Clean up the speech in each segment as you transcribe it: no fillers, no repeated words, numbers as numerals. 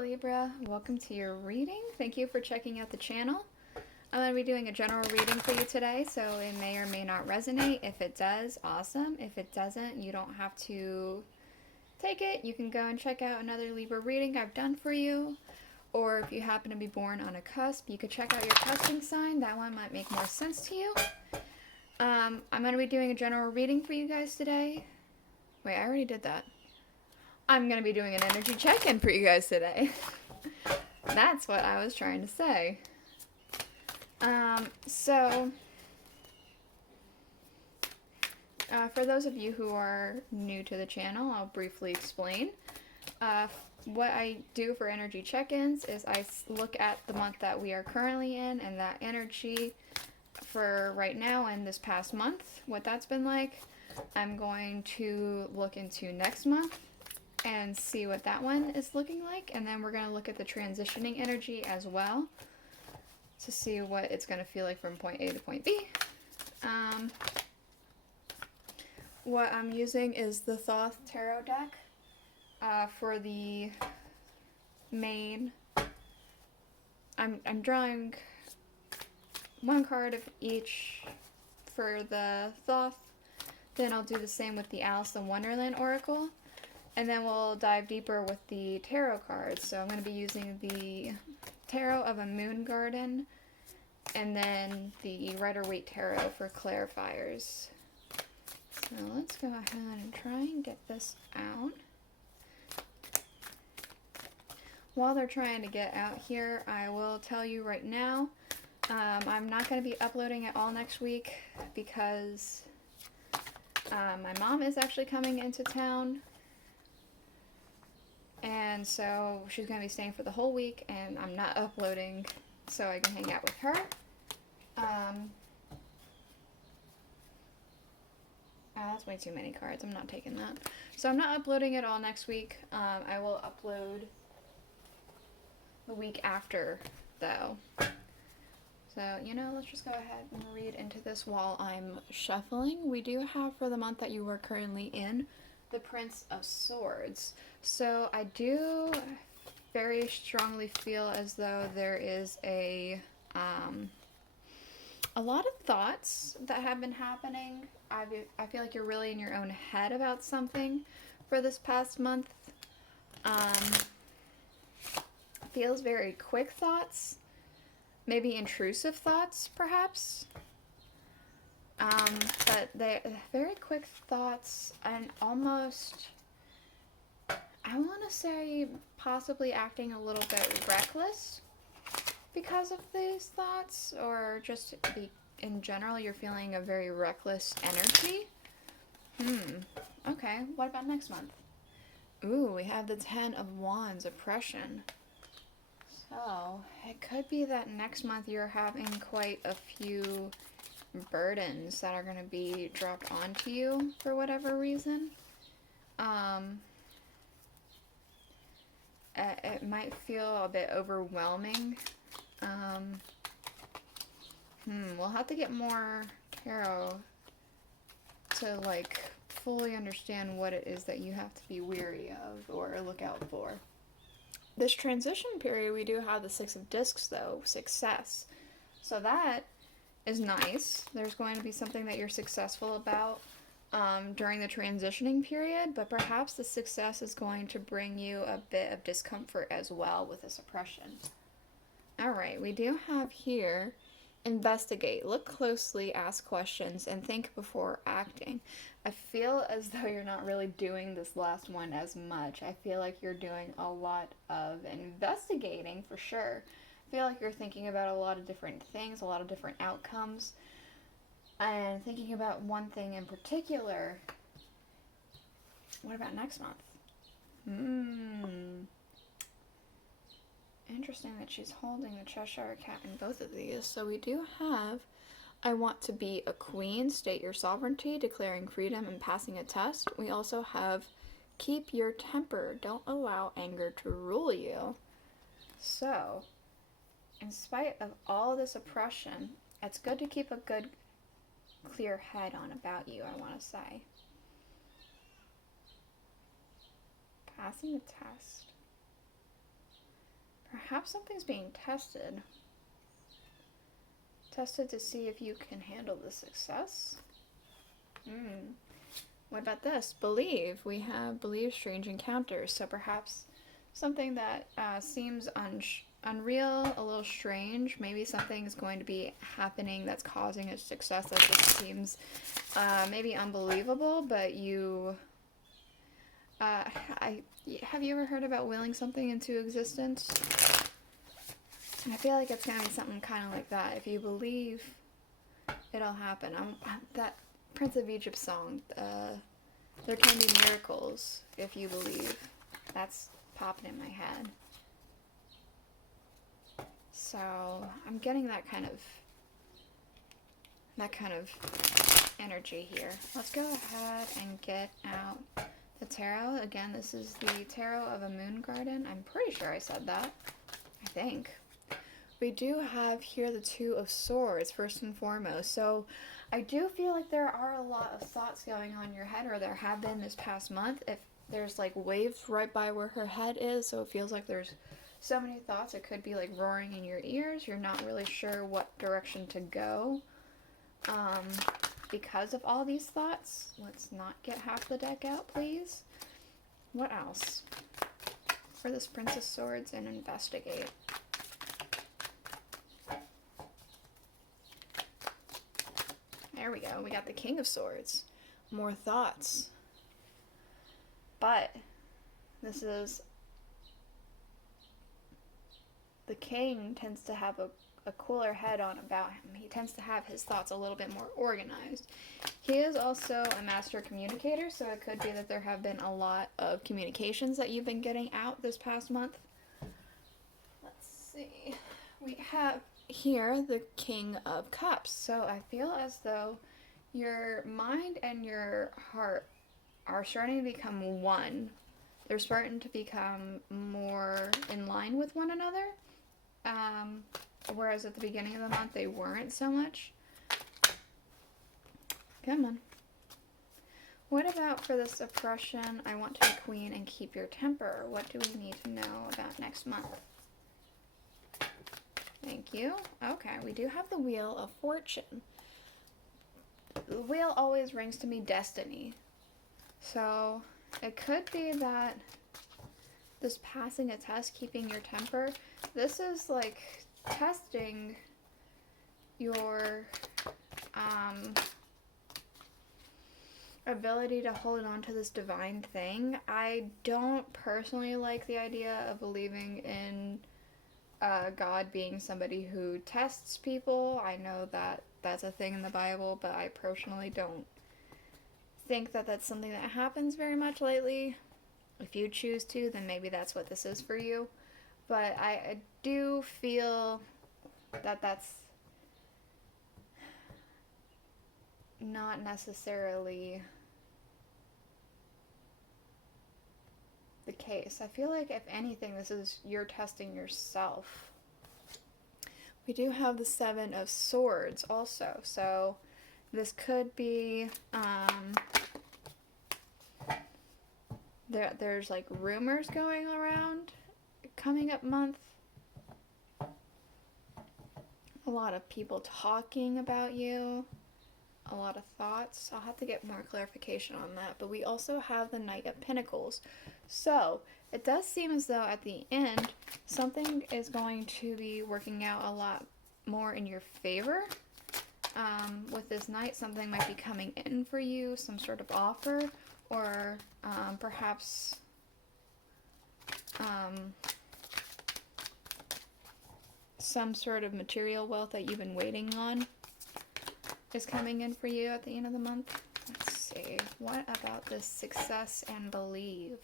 Libra, welcome to your reading. Thank you for checking out the channel. I'm going to be doing a general reading for you today, so it may or may not resonate. If it does, awesome. If it doesn't, you don't have to take it. You can go and check out another Libra reading I've done for you. Or if you happen to be born on a cusp, you could check out your cusping sign. That one might make more sense to you. I'm going to be doing a general reading for you guys today. Wait, I already did that. I'm going to be doing an energy check-in for you guys today. That's what I was trying to say. For those of you who are new to the channel, I'll briefly explain. What I do for energy check-ins is I look at the month that we are currently in and that energy for right now and this past month, what that's been like. I'm going to look into next month and see what that one is looking like, and then we're going to look at the transitioning energy as well to see what it's going to feel like from point A to point B. What I'm using is the Thoth tarot deck for the main. I'm drawing one card of each for the Thoth, then I'll do the same with the Aleister Wonderland Oracle. And then we'll dive deeper with the tarot cards. So I'm going to be using the Tarot of a Moon Garden and then the Rider-Waite Tarot for clarifiers. So let's go ahead and try and get this out. While they're trying to get out here, I will tell you right now, I'm not going to be uploading it all next week because my mom is actually coming into town. And so she's going to be staying for the whole week, and I'm not uploading so I can hang out with her. That's way too many cards. I'm not taking that. So I'm not uploading it all next week. I will upload the week after, though. So, let's just go ahead and read into this while I'm shuffling. We do have, for the month that you are currently in, the Prince of Swords. So I do very strongly feel as though there is a lot of thoughts that have been happening. I feel like you're really in your own head about something for this past month. Feels very quick thoughts, maybe intrusive thoughts, perhaps. But they're very quick thoughts and almost, I want to say, possibly acting a little bit reckless because of these thoughts, or just in general, you're feeling a very reckless energy. Okay, what about next month? Ooh, we have the Ten of Wands, oppression. So, it could be that next month you're having quite a few burdens that are going to be dropped onto you for whatever reason. It might feel a bit overwhelming. We'll have to get more tarot to fully understand what it is that you have to be weary of or look out for. This transition period, we do have the Six of Discs, though, success. So that is nice. There's going to be something that you're successful about during the transitioning period, but perhaps the success is going to bring you a bit of discomfort as well with this oppression. Alright, we do have here, investigate, look closely, ask questions, and think before acting. I feel as though you're not really doing this last one as much. I feel like you're doing a lot of investigating for sure. I feel like you're thinking about a lot of different things, a lot of different outcomes, and thinking about one thing in particular. What about next month? Interesting that she's holding the Cheshire Cat in both of these. So we do have, I want to be a queen, state your sovereignty, declaring freedom and passing a test. We also have keep your temper, don't allow anger to rule you. So, in spite of all this oppression, it's good to keep a good, clear head on about you, I want to say. Passing the test. perhaps something's being tested. Tested to see if you can handle the success. What about this? Believe. We have believe strange encounters. So perhaps something that seems unreal, a little strange. Maybe something is going to be happening that's causing a success that just seems maybe unbelievable, but you... have you ever heard about willing something into existence? I feel like it's going to be something kind of like that. If you believe, it'll happen. That Prince of Egypt song, there can be miracles if you believe. That's popping in my head. So I'm getting that kind of energy here. Let's go ahead and get out the tarot. Again, this is the tarot of a moon garden. I'm pretty sure I said that. I think. We do have here the Two of Swords, first and foremost. So I do feel like there are a lot of thoughts going on in your head, or there have been this past month. If there's like waves right by where her head is, so it feels like there's so many thoughts. It could be like roaring in your ears. You're not really sure what direction to go because of all these thoughts. Let's not get half the deck out, please. What else? For this Prince of Swords and investigate. There we go. We got the King of Swords. More thoughts. But this is... The king tends to have a cooler head on about him. He tends to have his thoughts a little bit more organized. He is also a master communicator, so it could be that there have been a lot of communications that you've been getting out this past month. Let's see. We have here the King of Cups. So I feel as though your mind and your heart are starting to become one. They're starting to become more in line with one another. Whereas at the beginning of the month they weren't so much. Come on. What about for this oppression? I want to be queen and keep your temper. What do we need to know about next month? Thank you. Okay, we do have the Wheel of Fortune. The wheel always rings to me destiny. So it could be that this passing a test, keeping your temper, this is like testing your ability to hold on to this divine thing. I don't personally like the idea of believing in God being somebody who tests people. I know that that's a thing in the Bible, but I personally don't think that that's something that happens very much lately. If you choose to, then maybe that's what this is for you. But I do feel that that's not necessarily the case. I feel like if anything, this is you're testing yourself. We do have the Seven of Swords also. So this could be there's like rumors going around coming up month. A lot of people talking about you. A lot of thoughts. I'll have to get more clarification on that. But we also have the Knight of Pinnacles. So it does seem as though at the end something is going to be working out a lot more in your favor. With this Knight, something might be coming in for you, some sort of offer, or perhaps some sort of material wealth that you've been waiting on is coming in for you at the end of the month. Let's see. What about this success and believe?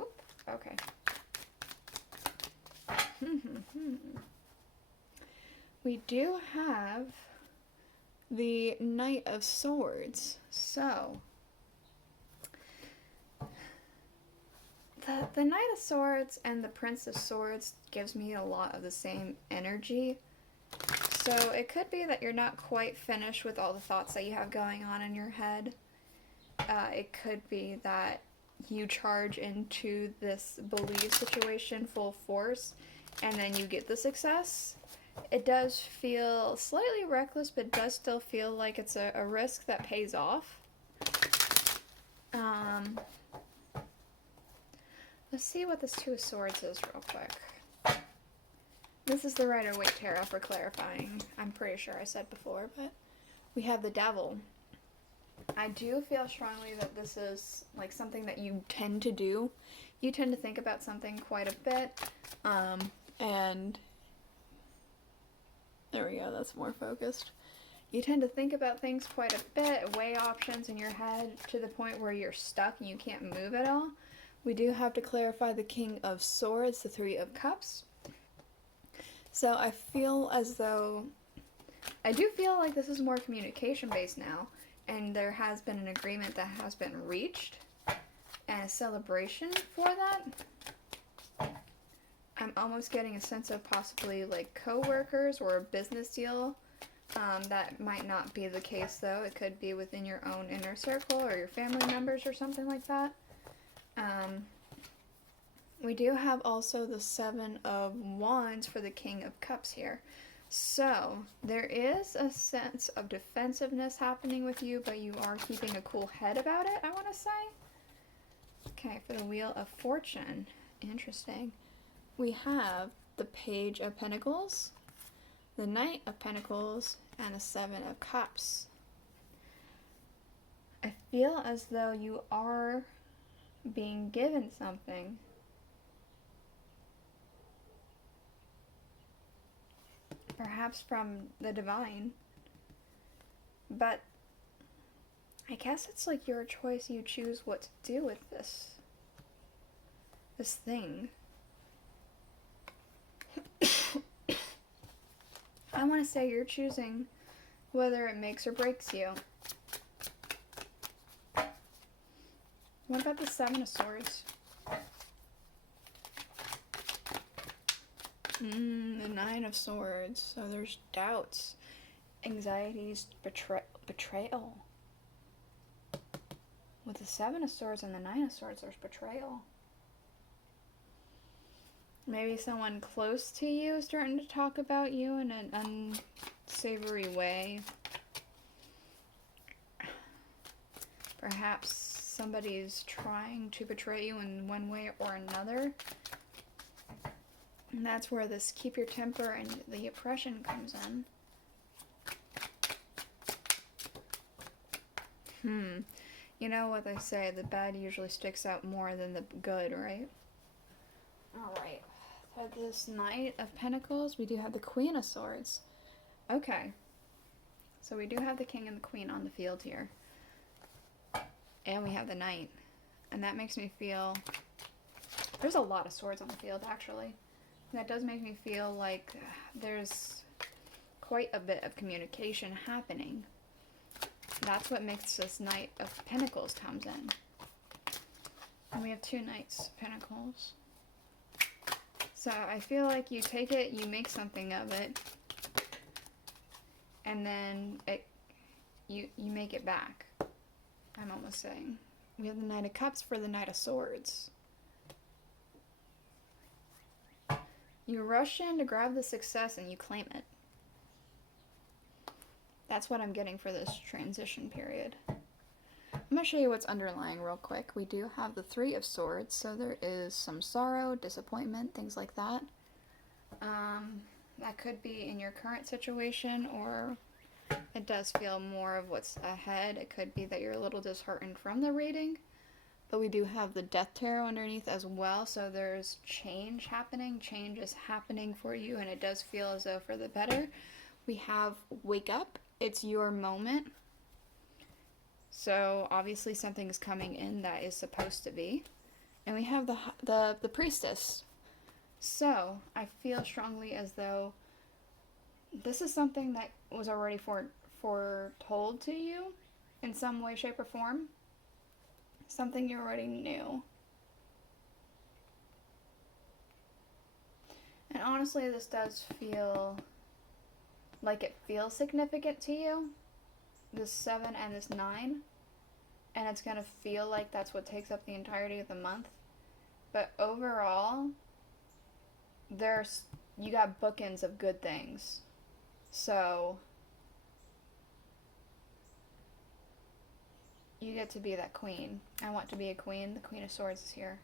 Oop, okay. We do have the Knight of Swords. So, the Knight of Swords and the Prince of Swords gives me a lot of the same energy. So it could be that you're not quite finished with all the thoughts that you have going on in your head. It could be that you charge into this belief situation full force and then you get the success. It does feel slightly reckless, but does still feel like it's a risk that pays off. Let's see what this Two of Swords is real quick. This is the Rider-Waite tarot for clarifying. I'm pretty sure I said before, but we have the Devil. I do feel strongly that this is like something that you tend to do. You tend to think about something quite a bit, and there we go, that's more focused. You tend to think about things quite a bit, weigh options in your head to the point where you're stuck and you can't move at all. We do have to clarify the King of Swords, the Three of Cups. So I feel as though, I do feel like this is more communication based now, and there has been an agreement that has been reached, and a celebration for that. I'm almost getting a sense of possibly like co-workers or a business deal. That might not be the case though. It could be within your own inner circle or your family members or something like that. We do have also the Seven of Wands for the King of Cups here. So, there is a sense of defensiveness happening with you, but you are keeping a cool head about it, I want to say. Okay, for the Wheel of Fortune. Interesting. We have the Page of Pentacles, the Knight of Pentacles, and a Seven of Cups. I feel as though you are being given something. Perhaps from the divine. But I guess it's like your choice. You choose what to do with this thing. I want to say you're choosing whether it makes or breaks you. What about the Seven of Swords? The Nine of Swords. So there's doubts, anxieties, betrayal. With the Seven of Swords and the Nine of Swords, there's betrayal. Maybe someone close to you is starting to talk about you in an unsavory way. Perhaps somebody's trying to betray you in one way or another. And that's where this keep your temper and the oppression comes in. You know what they say, the bad usually sticks out more than the good, right? Alright. For this Knight of Pentacles, we do have the Queen of Swords. Okay. So we do have the King and the Queen on the field here. And we have the Knight. And that makes me feel... There's a lot of swords on the field, actually. And that does make me feel like there's quite a bit of communication happening. That's what makes this Knight of Pentacles comes in. And we have two Knights of Pentacles. So I feel like you take it, you make something of it, and then you make it back. I'm almost saying. We have the Knight of Cups for the Knight of Swords. You rush in to grab the success and you claim it. That's what I'm getting for this transition period. I'm going to show you what's underlying real quick. We do have the Three of Swords, so there is some sorrow, disappointment, things like that. That could be in your current situation, or it does feel more of what's ahead. It could be that you're a little disheartened from the reading, but we do have the Death Tarot underneath as well, so there's change happening. Change is happening for you, and it does feel as though for the better. We have Wake Up. It's your moment. So obviously something's coming in that is supposed to be. And we have the Priestess. So I feel strongly as though this is something that was already foretold to you in some way, shape, or form. Something you already knew. And honestly, this does feel like it feels significant to you. This 7 and this 9. and it's going to feel like that's what takes up the entirety of the month. But overall, you got bookends of good things. So you get to be that queen. I want to be a queen. The Queen of Swords is here.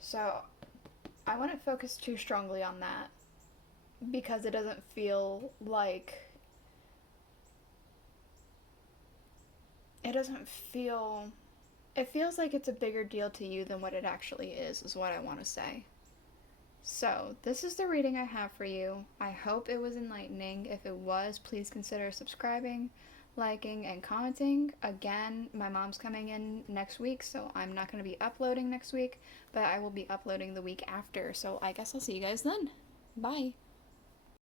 So I wouldn't focus too strongly on that, because it doesn't feel like... It feels like it's a bigger deal to you than what it actually is what I want to say. So, this is the reading I have for you. I hope it was enlightening. If it was, please consider subscribing, liking, and commenting. Again, my mom's coming in next week, so I'm not going to be uploading next week, but I will be uploading the week after. So, I guess I'll see you guys then. Bye.